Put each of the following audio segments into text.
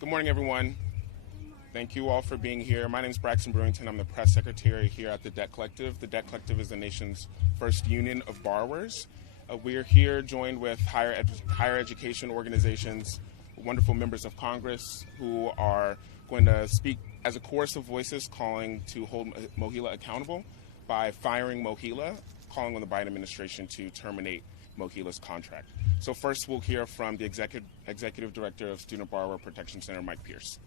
Good morning, everyone. Thank you all for being here. My name is Braxton Brewington. I'm the press secretary here at the Debt Collective. The Debt Collective is the nation's first union of borrowers. We are here joined with higher education organizations, wonderful members of Congress who are going to speak as a chorus of voices calling to hold MOHELA accountable by firing MOHELA, calling on the Biden administration to terminate MOHELA's contract. So first we'll hear from the Executive Director of Student Borrower Protection Center, Mike Pierce.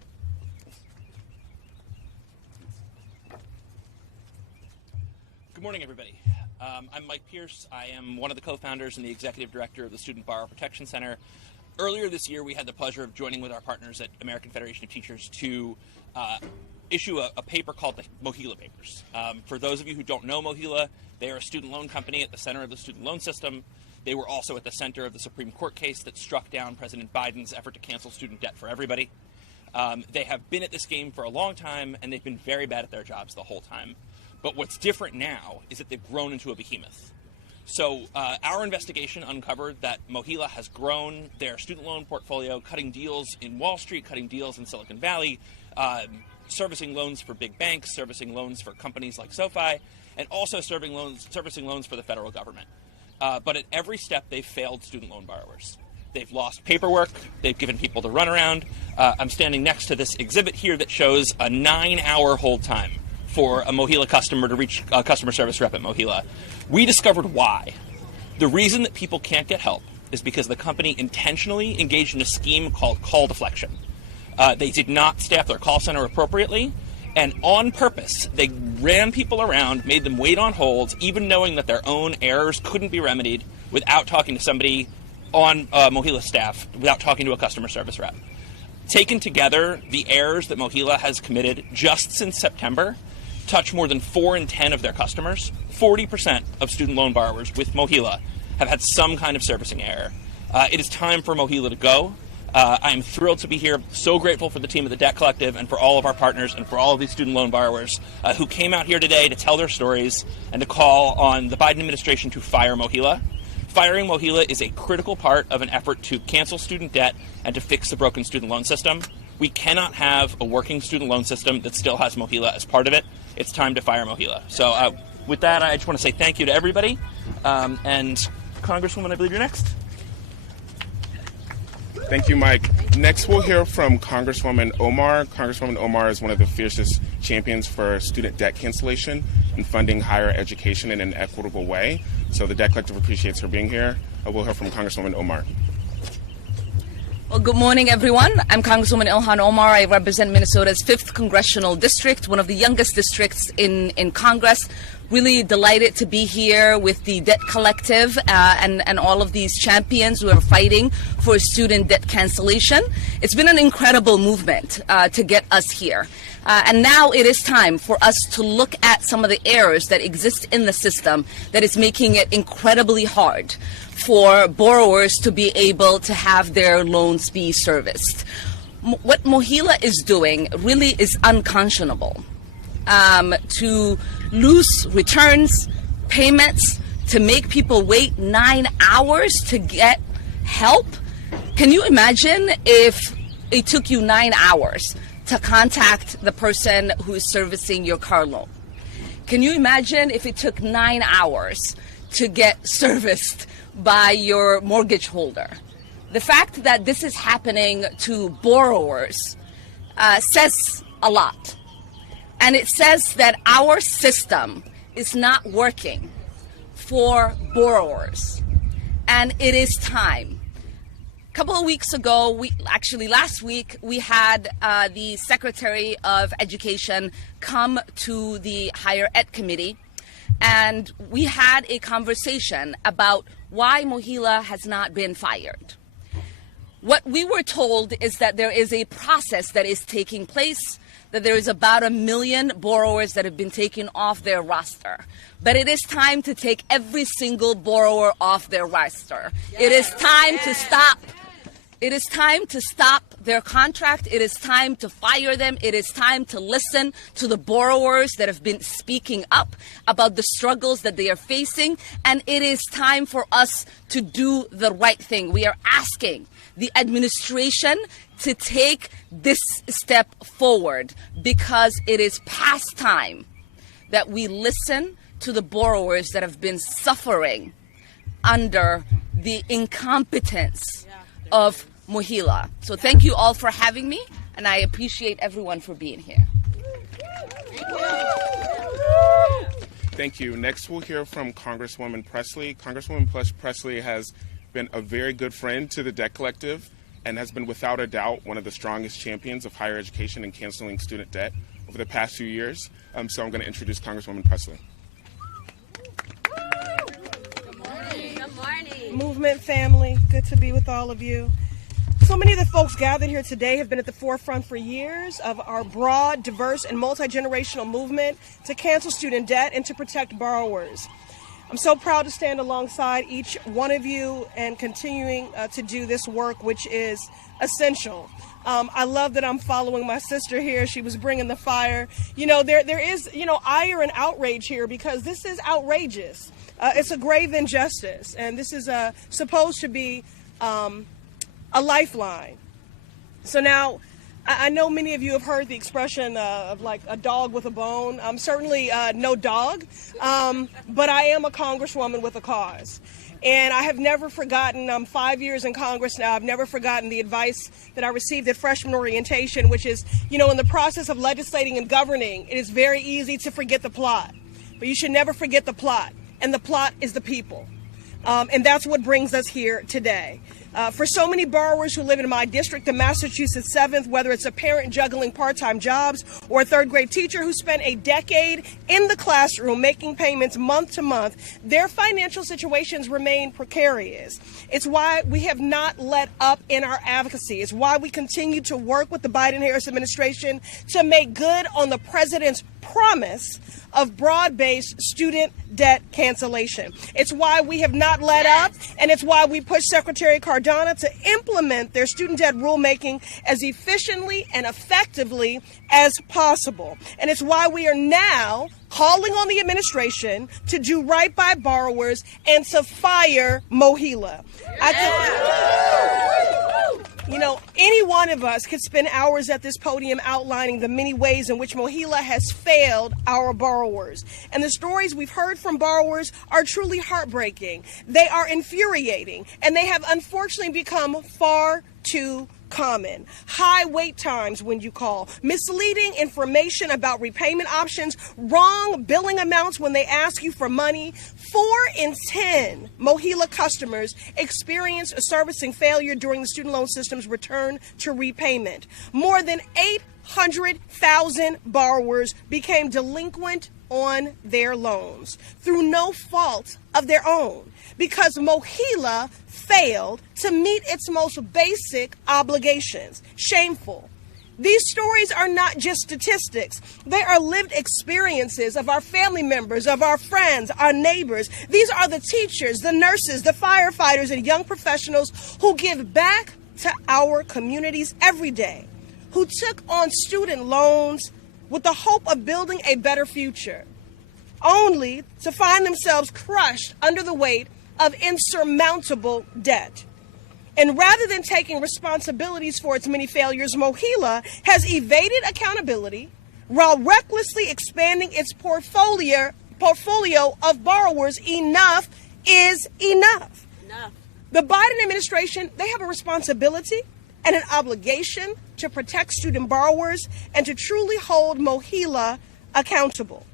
Good morning, everybody. I'm Mike Pierce. I am one of the co-founders and the Executive Director of the Student Borrower Protection Center. Earlier this year, we had the pleasure of joining with our partners at American Federation of Teachers to issue a paper called the MOHELA Papers. For those of you who don't know MOHELA, they are a student loan company at the center of the student loan system. They were also at the center of the Supreme Court case that struck down President Biden's effort to cancel student debt for everybody. They have been at this game for a long time, and they've been very bad at their jobs the whole time. But what's different now is that they've grown into a behemoth. So our investigation uncovered that MOHELA has grown their student loan portfolio, cutting deals in Wall Street, cutting deals in Silicon Valley, servicing loans for big banks, servicing loans for companies like SoFi, and also servicing loans for the federal government. But at every step, they've failed student loan borrowers. They've lost paperwork. They've given people the runaround. I'm standing next to this exhibit here that shows a 9-hour hold time for a MOHELA customer to reach a customer service rep at MOHELA. We discovered why. The reason that people can't get help is because the company intentionally engaged in a scheme called call deflection. They did not staff their call center appropriately, and on purpose, they ran people around, made them wait on hold, even knowing that their own errors couldn't be remedied without talking to somebody on MOHELA staff, without talking to a customer service rep. Taken together, the errors that MOHELA has committed just since September touch more than 4 in 10 of their customers. 40% of student loan borrowers with MOHELA have had some kind of servicing error. It is time for MOHELA to go. I am thrilled to be here, so grateful for the team at the Debt Collective and for all of our partners and for all of these student loan borrowers who came out here today to tell their stories and to call on the Biden administration to fire MOHELA. Firing MOHELA is a critical part of an effort to cancel student debt and to fix the broken student loan system. We cannot have a working student loan system that still has MOHELA as part of it. It's time to fire MOHELA. So with that, I just want to say thank you to everybody. And Congresswoman, I believe you're next. Thank you, Mike. Next, we'll hear from Congresswoman Omar. Congresswoman Omar is one of the fiercest champions for student debt cancellation and funding higher education in an equitable way. So the Debt Collective appreciates her being here. We'll hear from Congresswoman Omar. Well, good morning, everyone. I'm Congresswoman Ilhan Omar. I represent Minnesota's 5th Congressional District, one of the youngest districts in Congress. Really delighted to be here with the Debt Collective and all of these champions who are fighting for student debt cancellation. It's been an incredible movement to get us here. And now it is time for us to look at some of the errors that exist in the system that is making it incredibly hard for borrowers to be able to have their loans be serviced. What MOHELA is doing really is unconscionable. To lose returns, payments, to make people wait 9 hours to get help. Can you imagine if it took you 9 hours to contact the person who is servicing your car loan? Can you imagine if it took 9 hours to get serviced by your mortgage holder? The fact that this is happening to borrowers says a lot. And it says that our system is not working for borrowers. And it is time. A couple of weeks ago, last week, we had the Secretary of Education come to the Higher Ed Committee, and we had a conversation about why MOHELA has not been fired. What we were told is that there is a process that is taking place, that there is about 1 million borrowers that have been taken off their roster. But it is time to take every single borrower off their roster. It is time to stop. It is time to stop their contract. It is time to fire them. It is time to listen to the borrowers that have been speaking up about the struggles that they are facing. And it is time for us to do the right thing. We are asking the administration to take this step forward, because it is past time that we listen to the borrowers that have been suffering under the incompetence of MOHELA. So thank you all for having me, and I appreciate everyone for being here. Thank you. Next, we'll hear from Congresswoman Pressley. Congresswoman Pressley has been a very good friend to the Debt Collective and has been, without a doubt, one of the strongest champions of higher education and canceling student debt over the past few years. So I'm going to introduce Congresswoman Pressley. Good morning. Good morning. Movement family, good to be with all of you. So many of the folks gathered here today have been at the forefront for years of our broad, diverse, and multi-generational movement to cancel student debt and to protect borrowers. I'm so proud to stand alongside each one of you and continuing to do this work, which is essential. I love that I'm following my sister here. She was bringing the fire. You know, there is, ire and outrage here because this is outrageous. It's a grave injustice, and this is supposed to be a lifeline. So now, I know many of you have heard the expression of like a dog with a bone. I'm certainly no dog, but I am a congresswoman with a cause. And I have never forgotten, I'm 5 years in Congress now, I've never forgotten the advice that I received at freshman orientation, which is, in the process of legislating and governing, it is very easy to forget the plot. But you should never forget the plot, and the plot is the people. And that's what brings us here today. For so many borrowers who live in my district, the Massachusetts 7th, whether it's a parent juggling part-time jobs or a third-grade teacher who spent a decade in the classroom making payments month to month, their financial situations remain precarious. It's why we have not let up in our advocacy. It's why we continue to work with the Biden-Harris administration to make good on the president's promise of broad-based student debt cancellation. It's why we have not let up, and it's why we push Secretary Cardona to implement their student debt rulemaking as efficiently and effectively as possible. And it's why we are now calling on the administration to do right by borrowers and to fire MOHELA. Any one of us could spend hours at this podium outlining the many ways in which MOHELA has failed our borrowers. And the stories we've heard from borrowers are truly heartbreaking. They are infuriating, and they have unfortunately become far too common. High wait times when you call, misleading information about repayment options, wrong billing amounts when they ask you for money. 4 in 10 MOHELA customers experience a servicing failure during the student loan system's return to repayment. More than 800,000 borrowers became delinquent on their loans through no fault of their own, because MOHELA failed to meet its most basic obligations. Shameful. These stories are not just statistics. They are lived experiences of our family members, of our friends, our neighbors. These are the teachers, the nurses, the firefighters, and young professionals who give back to our communities every day, who took on student loans with the hope of building a better future, only to find themselves crushed under the weight of insurmountable debt. And rather than taking responsibilities for its many failures, MOHELA has evaded accountability while recklessly expanding its portfolio of borrowers. Enough is enough. The Biden administration, they have a responsibility and an obligation to protect student borrowers and to truly hold MOHELA accountable.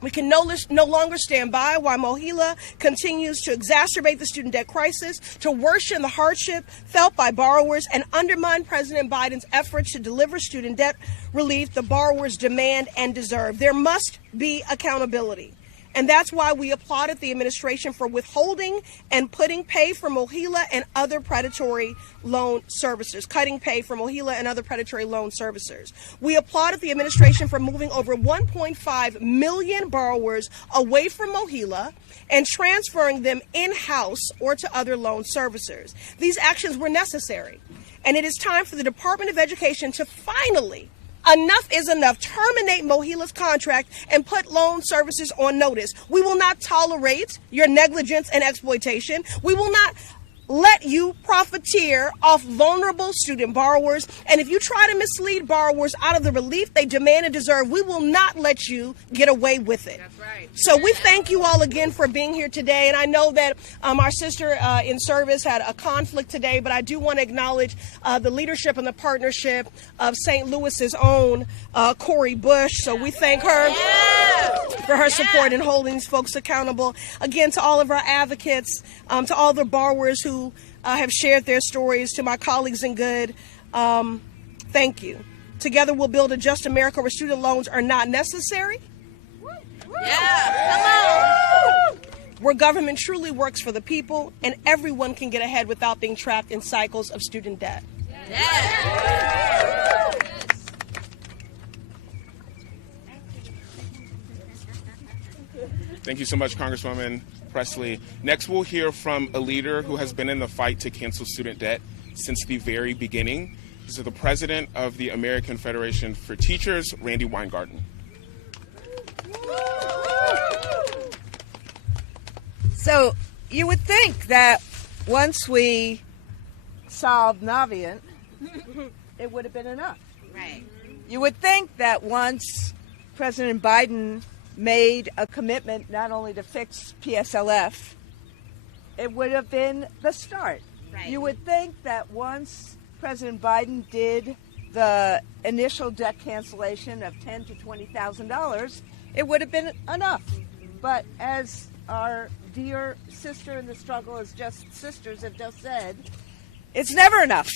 We can no longer stand by while MOHELA continues to exacerbate the student debt crisis, to worsen the hardship felt by borrowers, and undermine President Biden's efforts to deliver student debt relief the borrowers demand and deserve. There must be accountability. And that's why we applauded the administration for withholding and putting pay for MOHELA and other predatory loan servicers, cutting pay for MOHELA and other predatory loan servicers. We applauded the administration for moving over 1.5 million borrowers away from MOHELA and transferring them in-house or to other loan servicers. These actions were necessary, and it is time for the Department of Education to finally, enough is enough, terminate MOHELA's contract and put loan servicers on notice. We will not tolerate your negligence and exploitation. We will not let you profiteer off vulnerable student borrowers. And if you try to mislead borrowers out of the relief they demand and deserve, we will not let you get away with it. That's right. So we thank you all again for being here today. And I know that our sister in service had a conflict today, but I do want to acknowledge the leadership and the partnership of St. Louis's own Cori Bush. So we thank her for her support in holding these folks accountable. Again, to all of our advocates, to all the borrowers who have shared their stories, to my colleagues in good, thank you. Together we'll build a just America where student loans are not necessary. Where government truly works for the people and everyone can get ahead without being trapped in cycles of student debt. Thank you so much, Congresswoman Pressley. Next, we'll hear from a leader who has been in the fight to cancel student debt since the very beginning. This is the president of the American Federation for Teachers, Randy Weingarten. So you would think that once we solved Navient, it would have been enough. Right. You would think that once President Biden made a commitment not only to fix PSLF, it would have been the start. Right. You would think that once President Biden did the initial debt cancellation of $10,000 to $20,000, it would have been enough. But as our dear sister in the struggle, sisters have just said, it's never enough.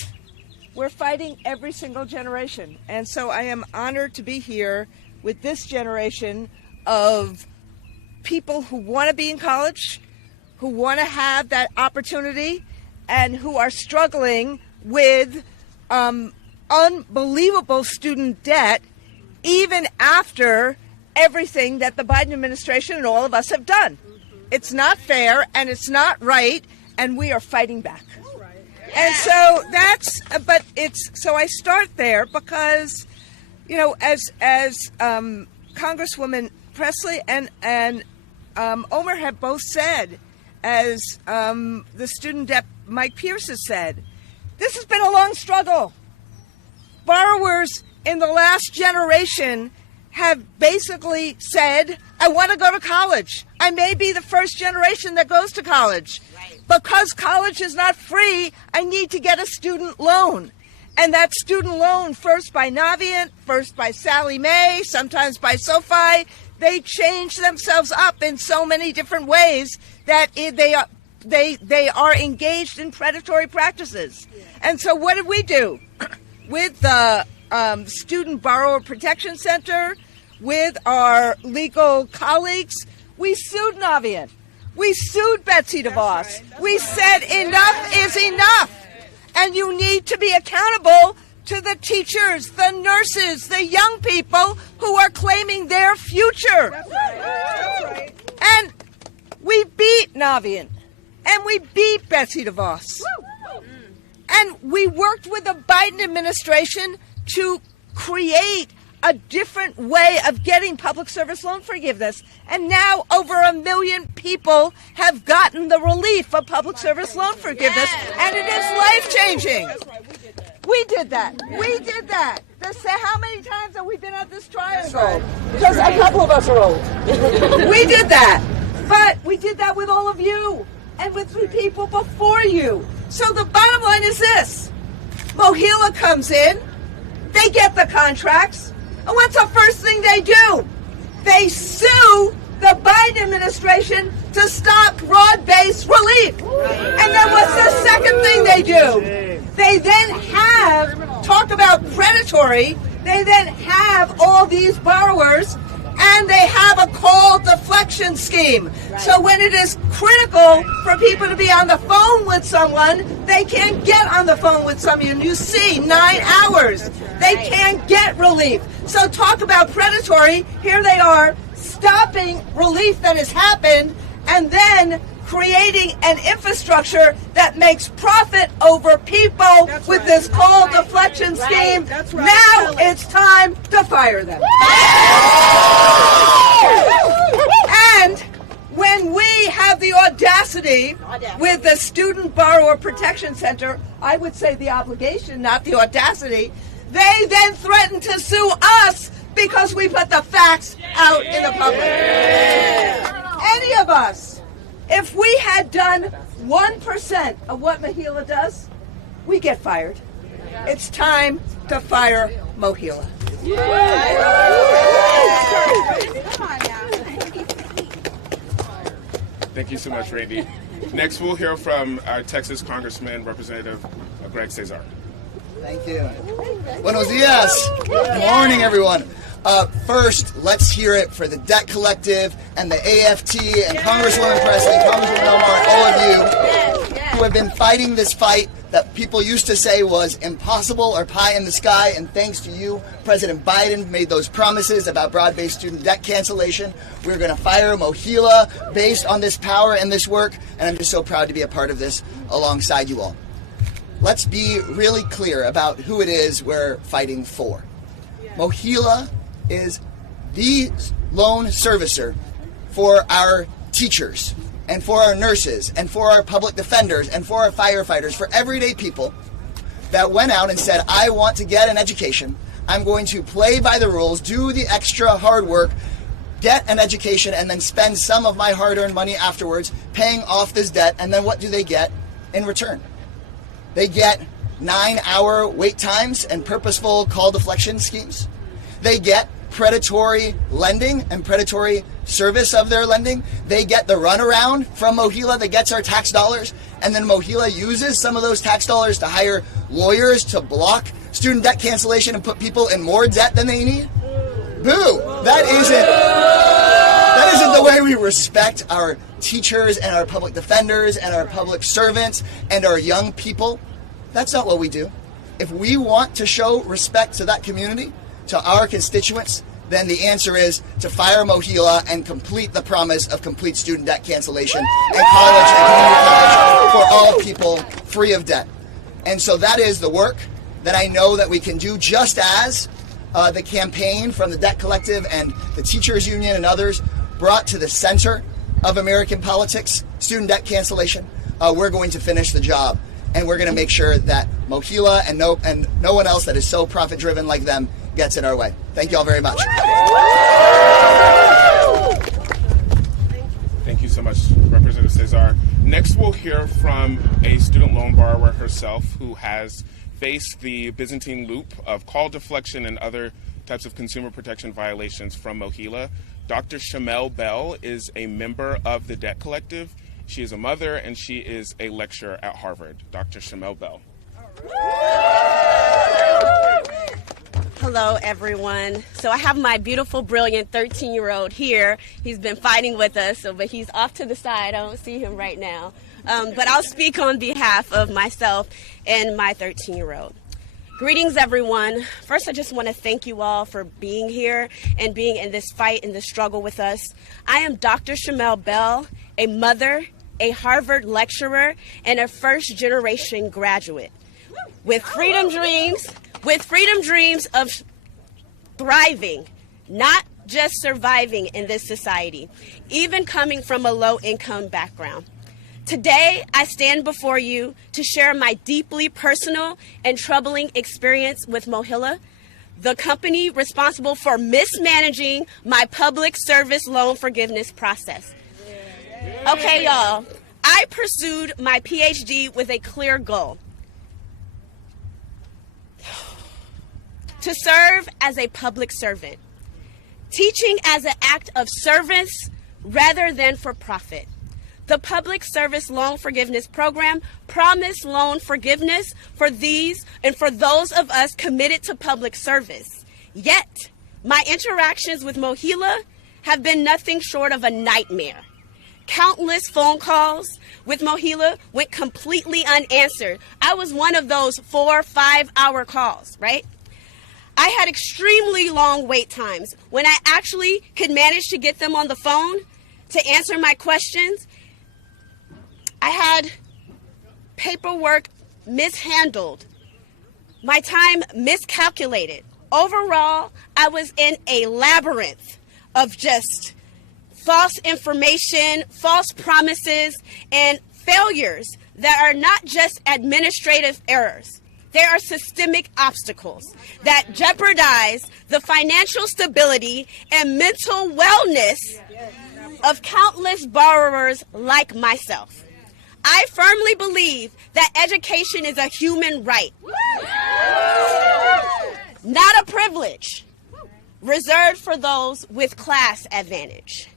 We're fighting every single generation. And so I am honored to be here with this generation of people who want to be in college, who want to have that opportunity, and who are struggling with unbelievable student debt, even after everything that the Biden administration and all of us have done. It's not fair, and it's not right, and we are fighting back. And so so I start there because, as Congresswoman Pressley and Omar have both said, as the student debt Mike Pierce has said, this has been a long struggle. Borrowers in the last generation have basically said, I want to go to college. I may be the first generation that goes to college. Right. Because college is not free, I need to get a student loan. And that student loan, first by Navient, first by Sallie Mae, sometimes by SoFi, they change themselves up in so many different ways that they are engaged in predatory practices. Yeah. And so what did we do? With the Student Borrower Protection Center, with our legal colleagues, we sued Navient. We sued Betsy DeVos. We said enough is enough. And you need to be accountable to the teachers, the nurses, the young people who are claiming their future. That's right. That's right. And we beat Navient. And we beat Betsy DeVos. And we worked with the Biden administration to create a different way of getting public service loan forgiveness. And now over 1 million people have gotten the relief of public service loan forgiveness. And it is life-changing. We did that. We did that. How many times have we been at this triangle? Because a couple of us are old. We did that. But we did that with all of you and with the people before you. So the bottom line is this. MOHELA comes in. They get the contracts. And what's the first thing they do? They sue the Biden administration to stop broad-based relief. And then what's the second thing they do? They then talk about predatory, they then have all these borrowers and they have a call deflection scheme. Right. So when it is critical for people to be on the phone with someone, they can't get on the phone with someone. You see, 9 hours. They can't get relief. So talk about predatory. Here they are stopping relief that has happened and then creating an infrastructure that makes profit over people with this call deflection scheme. Now it's time to fire them. And when we have the audacity with the Student Borrower Protection Center, I would say the obligation, not the audacity, they then threaten to sue us because we put the facts out in the public. Any of us, if we had done 1% of what MOHELA does, we get fired. It's time to fire MOHELA. Thank you so much, Randy. Next, we'll hear from our Texas Congressman, Representative Greg Cesar. Thank you. Buenos dias. Good morning, everyone. First, let's hear it for the Debt Collective and the AFT and Congresswoman Pressley, Congresswoman Elmar, all of you who have been fighting this fight that people used to say was impossible or pie in the sky. And thanks to you, President Biden made those promises about broad-based student debt cancellation. We're going to fire MOHELA based on this power and this work. And I'm just so proud to be a part of this alongside you all. Let's be really clear about who it is we're fighting for. MOHELA is the loan servicer for our teachers and for our nurses and for our public defenders and for our firefighters, for everyday people that went out and said, I want to get an education. I'm going to play by the rules, do the extra hard work, get an education, and then spend some of my hard-earned money afterwards paying off this debt. And then what do they get in return? They get 9-hour wait times and purposeful call deflection schemes. They get predatory lending and predatory service of their lending. They get the runaround from MOHELA that gets our tax dollars, and then MOHELA uses some of those tax dollars to hire lawyers to block student debt cancellation and put people in more debt than they need. Boo! That isn't the way we respect our teachers and our public defenders and our public servants and our young people. That's not what we do. If we want to show respect to that community, to our constituents, then the answer is to fire MOHELA and complete the promise of complete student debt cancellation and college and community college for all people free of debt. And so that is the work that I know that we can do, just as the campaign from the Debt Collective and the Teachers Union and others brought to the center of American politics student debt cancellation. We're going to finish the job, and we're going to make sure that MOHELA and no one else that is so profit-driven like them gets in our way. Thank you all very much. Thank you so much, Representative Cesar. Next, we'll hear from a student loan borrower herself who has faced the Byzantine loop of call deflection and other types of consumer protection violations from MOHELA. Dr. Shamel Bell is a member of the Debt Collective. She is a mother, and she is a lecturer at Harvard. Dr. Shamel Bell. Hello, everyone. So I have my beautiful, brilliant 13-year-old here. He's been fighting with us, but he's off to the side. I don't see him right now. But I'll speak on behalf of myself and my 13-year-old. Greetings, everyone. First, I just want to thank you all for being here and being in this fight and this struggle with us. I am Dr. Shamel Bell, a mother, a Harvard lecturer, and a first-generation graduate with freedom dreams of thriving, not just surviving in this society, even coming from a low-income background. Today, I stand before you to share my deeply personal and troubling experience with MOHELA, the company responsible for mismanaging my public service loan forgiveness process. Okay, y'all, I pursued my PhD with a clear goal: to serve as a public servant, teaching as an act of service rather than for profit. The Public Service Loan Forgiveness Program promised loan forgiveness for these and for those of us committed to public service. Yet, my interactions with MOHELA have been nothing short of a nightmare. Countless phone calls with MOHELA went completely unanswered. I was one of those 4 or 5 hour calls, right? I had extremely long wait times. When I actually could manage to get them on the phone to answer my questions, I had paperwork mishandled, my time miscalculated. Overall, I was in a labyrinth of just false information, false promises, and failures that are not just administrative errors. They are systemic obstacles that jeopardize the financial stability and mental wellness of countless borrowers like myself. I firmly believe that education is a human right, not a privilege reserved for those with class advantage.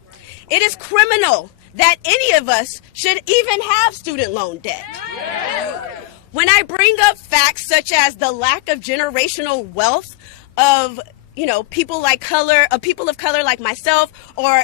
It is criminal that any of us should even have student loan debt. When I bring up facts such as the lack of generational wealth of people of color like myself, or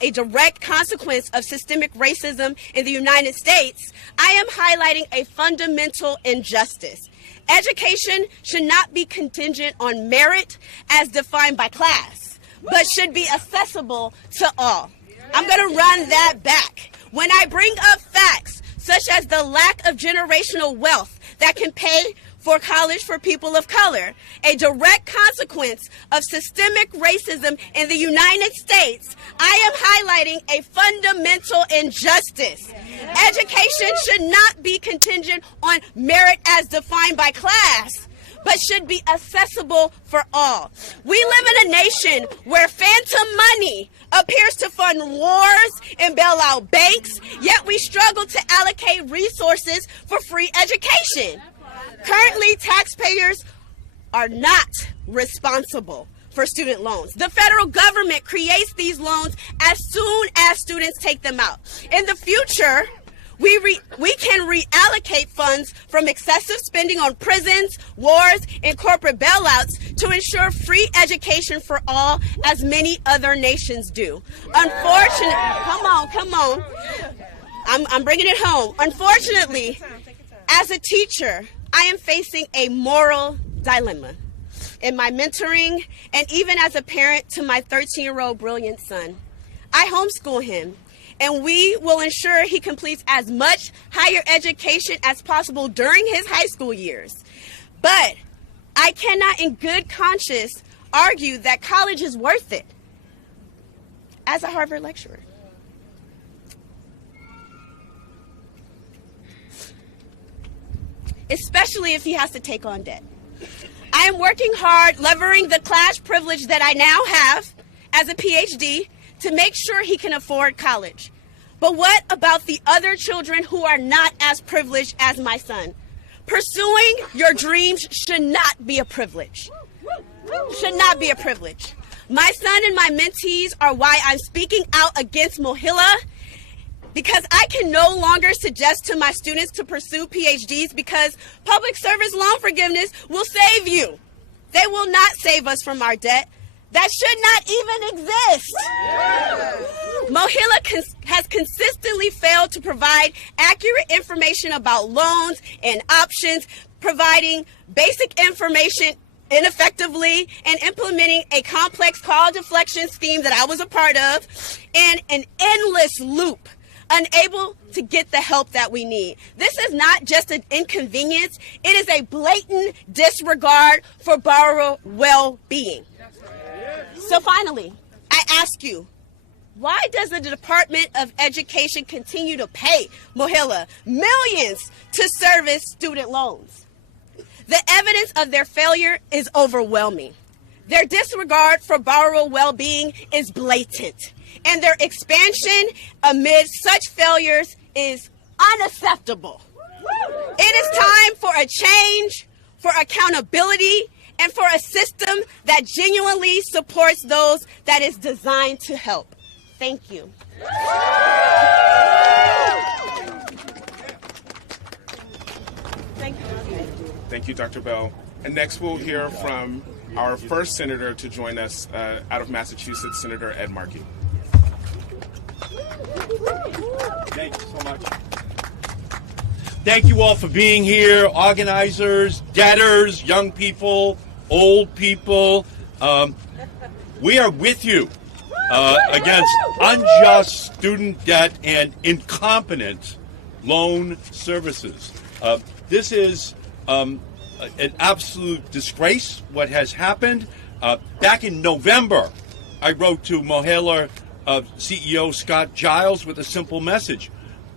a direct consequence of systemic racism in the United States, I am highlighting a fundamental injustice. Education should not be contingent on merit as defined by class, but should be accessible to all. I'm going to run that back. When I bring up facts such as the lack of generational wealth that can pay for college for people of color, a direct consequence of systemic racism in the United States, I am highlighting a fundamental injustice. Education should not be contingent on merit as defined by class, but should be accessible for all. We live in a nation where phantom money appears to fund wars and bail out banks, yet we struggle to allocate resources for free education. Currently, taxpayers are not responsible for student loans. The federal government creates these loans as soon as students take them out. In the future, we can reallocate funds from excessive spending on prisons, wars, and corporate bailouts to ensure free education for all, as many other nations do. Unfortunately, come on. I'm bringing it home. Unfortunately, as a teacher, I am facing a moral dilemma in my mentoring and even as a parent to my 13-year-old brilliant son. I homeschool him, and we will ensure he completes as much higher education as possible during his high school years. But I cannot in good conscience argue that college is worth it as a Harvard lecturer. Especially if he has to take on debt. I am working hard, levering the class privilege that I now have as a PhD to make sure he can afford college. But what about the other children who are not as privileged as my son? Pursuing your dreams should not be a privilege. Should not be a privilege. My son and my mentees are why I'm speaking out against MOHELA, because I can no longer suggest to my students to pursue PhDs because public service loan forgiveness will save you. They will not save us from our debt. That should not even exist. MOHELA has consistently failed to provide accurate information about loans and options, providing basic information ineffectively, and implementing a complex call deflection scheme that I was a part of, and an endless loop, unable to get the help that we need. This is not just an inconvenience, it is a blatant disregard for borrower well-being. So finally, I ask you, why does the Department of Education continue to pay MOHELA millions to service student loans? The evidence of their failure is overwhelming. Their disregard for borrower well-being is blatant, and their expansion amid such failures is unacceptable. It is time for a change, for accountability, and for a system that genuinely supports those that is designed to help. Thank you. Thank you. Thank you, Dr. Bell. And next we'll hear from our first senator to join us out of Massachusetts, Senator Ed Markey. Thank you so much. Thank you all for being here, organizers, debtors, young people, old people. We are with you against unjust student debt and incompetent loan services. This is an absolute disgrace, what has happened. Back in November, I wrote to MOHELA CEO Scott Giles with a simple message.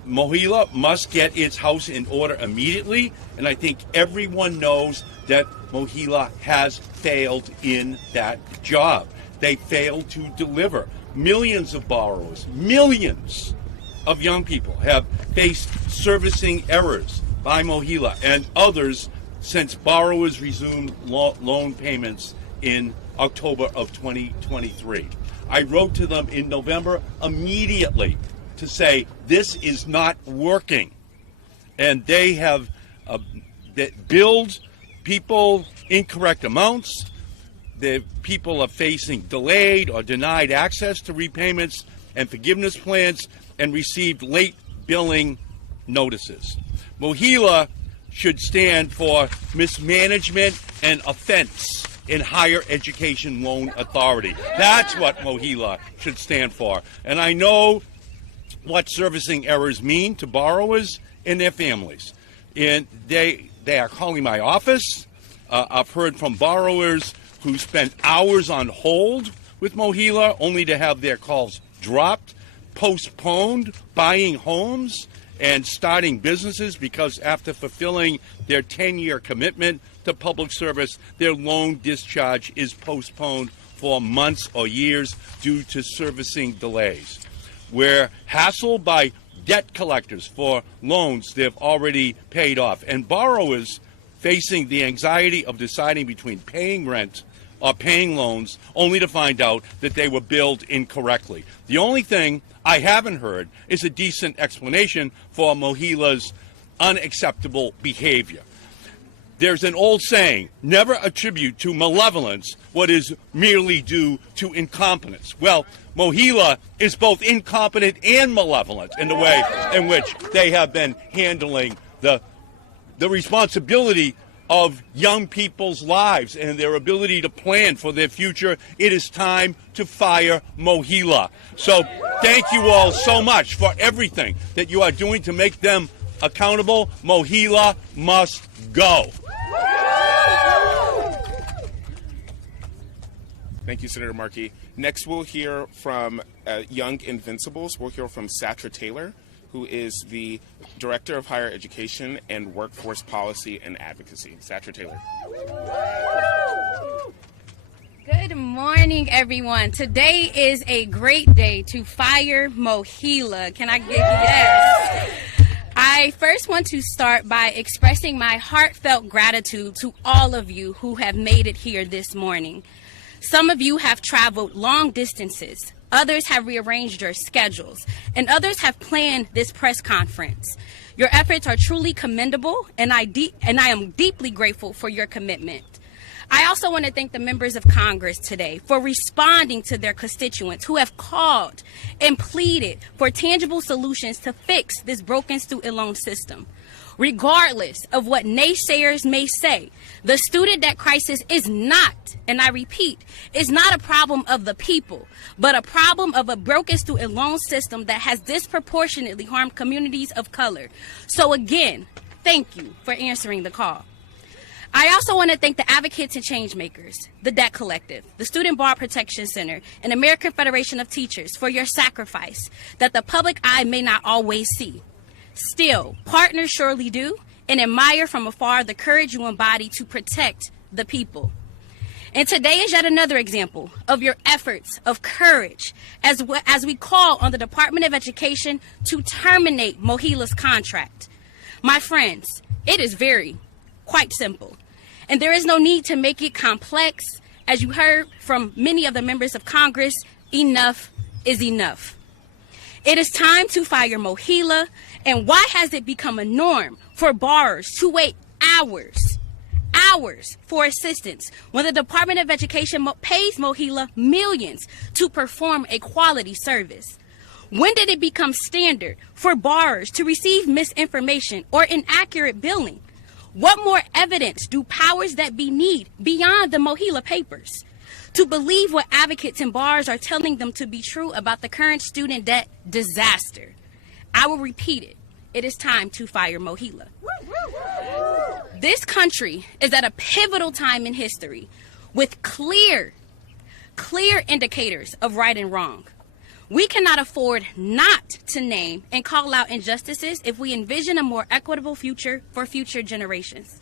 MOHELA must get its house in order immediately, and I think everyone knows that MOHELA has failed in that job. They failed to deliver. Millions of borrowers, millions of young people have faced servicing errors by MOHELA and others since borrowers resumed loan payments in October of 2023. I wrote to them in November immediately to say this is not working. And they have billed people incorrect amounts. The people are facing delayed or denied access to repayments and forgiveness plans and received late billing notices. MOHELA should stand for mismanagement and offense in Higher Education Loan Authority. That's what MOHELA should stand for. And I know what servicing errors mean to borrowers and their families. And they are calling my office. I've heard from borrowers who spent hours on hold with MOHELA only to have their calls dropped, postponed buying homes and starting businesses because after fulfilling their 10-year commitment to public service, their loan discharge is postponed for months or years due to servicing delays. We're hassled by debt collectors for loans they've already paid off, and borrowers facing the anxiety of deciding between paying rent or paying loans only to find out that they were billed incorrectly. The only thing I haven't heard is a decent explanation for MOHELA's unacceptable behavior. There's an old saying, never attribute to malevolence what is merely due to incompetence. Well, MOHELA is both incompetent and malevolent in the way in which they have been handling the responsibility of young people's lives and their ability to plan for their future. It is time to fire MOHELA. So thank you all so much for everything that you are doing to make them accountable. MOHELA must go. Thank you, Senator Markey. Next, we'll hear from Young Invincibles. We'll hear from Satra Taylor, who is the Director of Higher Education and Workforce Policy and Advocacy. Satra Taylor. Good morning, everyone. Today is a great day to fire MOHELA. Can I get yes? I first want to start by expressing my heartfelt gratitude to all of you who have made it here this morning. Some of you have traveled long distances. Others have rearranged your schedules, and others have planned this press conference. Your efforts are truly commendable, and I am deeply grateful for your commitment. I also want to thank the members of Congress today for responding to their constituents who have called and pleaded for tangible solutions to fix this broken student loan system. Regardless of what naysayers may say, the student debt crisis is not, and I repeat, is not a problem of the people, but a problem of a broken student loan system that has disproportionately harmed communities of color. So again, thank you for answering the call. I also want to thank the advocates and change makers, the Debt Collective, the Student Borrower Protection Center, and American Federation of Teachers for your sacrifice that the public eye may not always see. Still, partners surely do, and admire from afar the courage you embody to protect the people. And today is yet another example of your efforts of courage as we call on the Department of Education to terminate MOHELA's contract. My friends, it is quite simple, and there is no need to make it complex. As you heard from many of the members of Congress, enough is enough. It is time to fire MOHELA. And why has it become a norm for borrowers to wait hours for assistance when the Department of Education pays MOHELA millions to perform a quality service? When did it become standard for borrowers to receive misinformation or inaccurate billing? What more evidence do powers that be need beyond the MOHELA papers to believe what advocates and borrowers are telling them to be true about the current student debt disaster? I will repeat it. It is time to fire MOHELA. This country is at a pivotal time in history with clear indicators of right and wrong. We cannot afford not to name and call out injustices if we envision a more equitable future for future generations.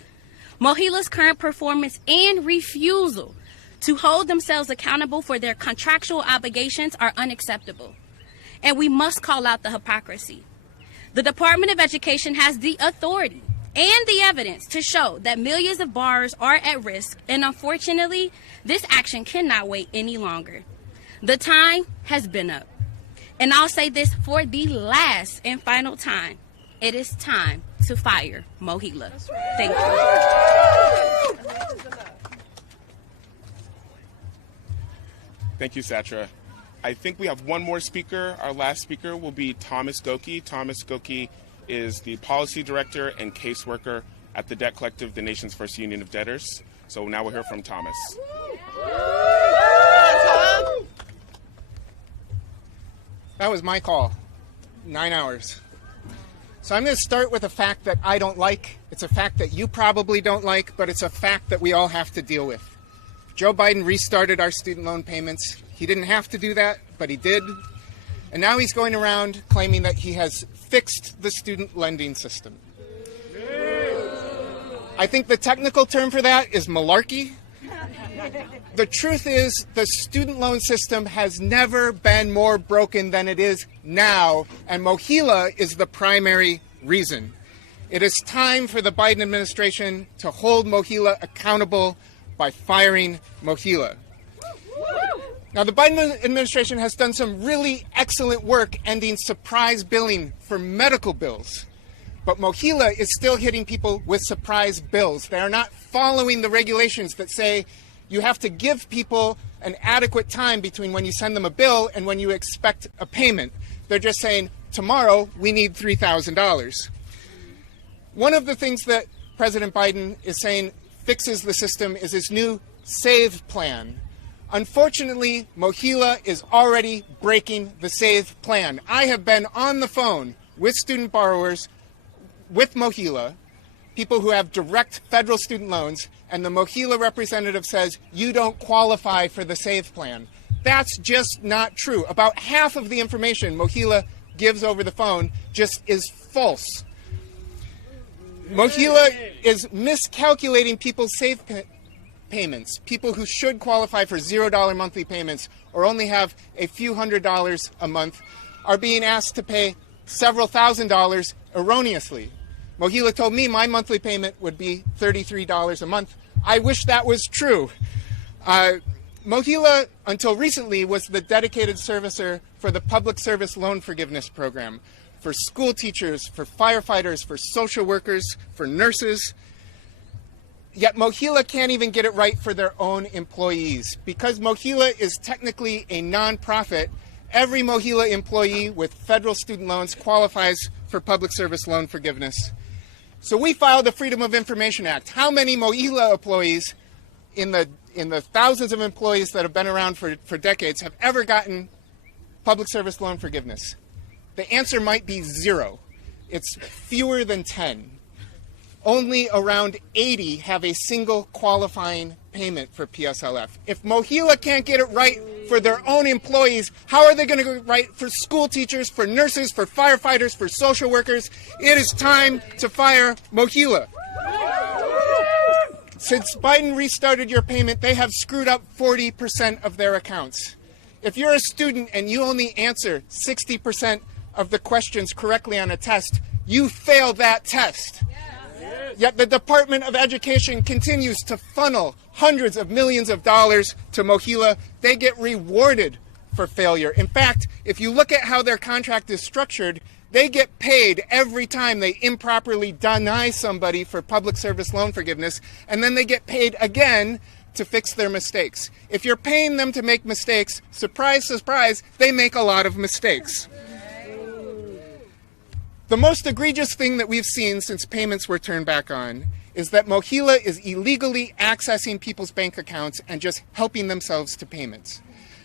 MOHELA's current performance and refusal to hold themselves accountable for their contractual obligations are unacceptable, and we must call out the hypocrisy. The Department of Education has the authority and the evidence to show that millions of borrowers are at risk, and unfortunately, this action cannot wait any longer. The time has been up. And I'll say this for the last and final time. It is time to fire MOHELA. Thank you. Thank you, Satra. I think we have one more speaker. Our last speaker will be Thomas Goki. Thomas Goki is the Policy Director and Caseworker at the Debt Collective, the nation's first union of debtors. So now we'll hear from Thomas. That was my call. 9 hours. So I'm going to start with a fact that I don't like. It's a fact that you probably don't like, but it's a fact that we all have to deal with. Joe Biden restarted our student loan payments. He didn't have to do that, but he did. And now he's going around claiming that he has fixed the student lending system. I think the technical term for that is malarkey. The truth is, the student loan system has never been more broken than it is now, and MOHELA is the primary reason. It is time for the Biden administration to hold MOHELA accountable by firing MOHELA. Now, the Biden administration has done some really excellent work ending surprise billing for medical bills. But MOHELA is still hitting people with surprise bills. They are not following the regulations that say you have to give people an adequate time between when you send them a bill and when you expect a payment. They're just saying, tomorrow we need $3,000. One of the things that President Biden is saying fixes the system is his new SAVE plan. Unfortunately, MOHELA is already breaking the SAVE plan. I have been on the phone with student borrowers with MOHELA, people who have direct federal student loans, and the MOHELA representative says, you don't qualify for the SAVE plan. That's just not true. About half of the information MOHELA gives over the phone just is false. MOHELA is miscalculating people's SAVE payments. People who should qualify for $0 monthly payments or only have a few $100s a month are being asked to pay several $1,000s erroneously. MOHELA told me my monthly payment would be $33 a month. I wish that was true. MOHELA, until recently, was the dedicated servicer for the Public Service Loan Forgiveness Program, for school teachers, for firefighters, for social workers, for nurses. Yet MOHELA can't even get it right for their own employees. Because MOHELA is technically a nonprofit, every MOHELA employee with federal student loans qualifies for public service loan forgiveness. So we filed the Freedom of Information Act. How many MOHELA employees in the thousands of employees that have been around for decades have ever gotten public service loan forgiveness? The answer might be 0. It's fewer than 10. Only around 80 have a single qualifying payment for PSLF. If MOHELA can't get it right for their own employees, how are they going to get it right for school teachers, for nurses, for firefighters, for social workers? It is time to fire MOHELA. Since Biden restarted your payment, they have screwed up 40% of their accounts. If you're a student and you only answer 60% of the questions correctly on a test, you fail that test. Yet the Department of Education continues to funnel hundreds of millions of dollars to MOHELA. They get rewarded for failure. In fact, if you look at how their contract is structured, they get paid every time they improperly deny somebody for public service loan forgiveness, and then they get paid again to fix their mistakes. If you're paying them to make mistakes, surprise, surprise, they make a lot of mistakes. The most egregious thing that we've seen since payments were turned back on is that MOHELA is illegally accessing people's bank accounts and just helping themselves to payments.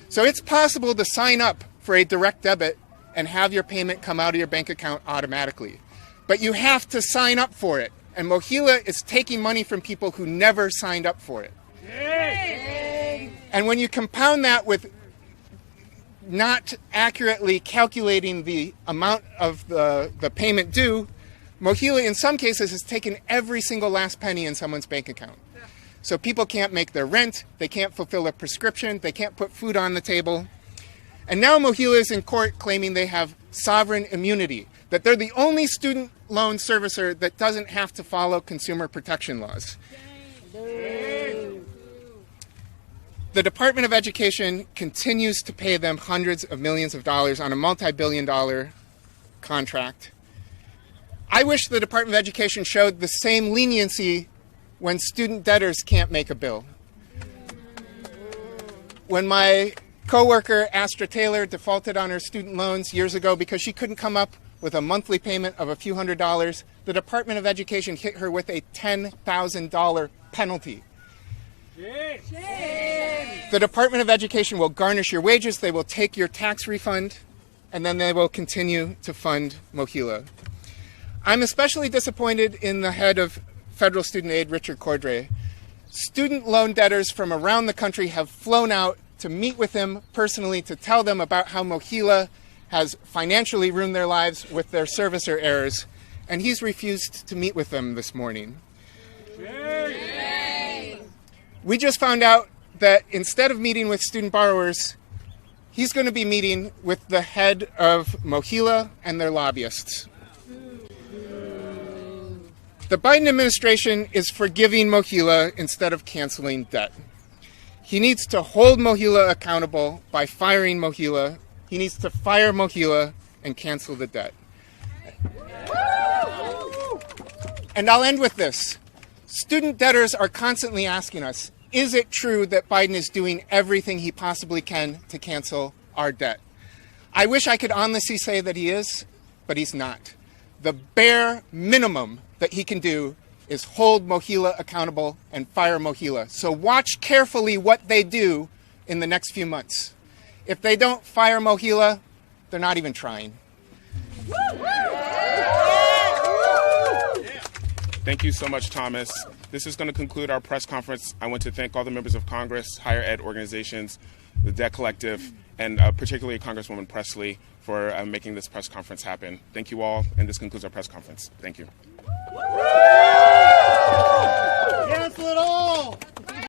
So it's possible to sign up for a direct debit and have your payment come out of your bank account automatically. But you have to sign up for it. And MOHELA is taking money from people who never signed up for it. And when you compound that with not accurately calculating the amount of the payment due, MOHELA in some cases has taken every single last penny in someone's bank account. So people can't make their rent, they can't fulfill a prescription, they can't put food on the table. And now MOHELA is in court claiming they have sovereign immunity, that they're the only student loan servicer that doesn't have to follow consumer protection laws. The Department of Education continues to pay them hundreds of millions of dollars on a multi-billion-dollar contract. I wish the Department of Education showed the same leniency when student debtors can't make a bill. When my coworker, Astra Taylor, defaulted on her student loans years ago because she couldn't come up with a monthly payment of a few $100s, the Department of Education hit her with a $10,000 penalty. The Department of Education will garnish your wages, they will take your tax refund, and then they will continue to fund MOHELA. I'm especially disappointed in the head of Federal Student Aid, Richard Cordray. Student loan debtors from around the country have flown out to meet with him personally to tell them about how MOHELA has financially ruined their lives with their servicer errors, and he's refused to meet with them this morning. We just found out that instead of meeting with student borrowers, he's going to be meeting with the head of MOHELA and their lobbyists. The Biden administration is forgiving MOHELA instead of canceling debt. He needs to hold MOHELA accountable by firing MOHELA. He needs to fire MOHELA and cancel the debt. And I'll end with this. Student debtors are constantly asking us, is it true that Biden is doing everything he possibly can to cancel our debt? I wish I could honestly say that he is, but he's not. The bare minimum that he can do is hold MOHELA accountable and fire MOHELA. So watch carefully what they do in the next few months. If they don't fire MOHELA, they're not even trying. Thank you so much, Thomas. This is going to conclude our press conference. I want to thank all the members of Congress, higher ed organizations, the Debt Collective, and particularly Congresswoman Pressley for making this press conference happen. Thank you all, and this concludes our press conference. Thank you. Cancel it all!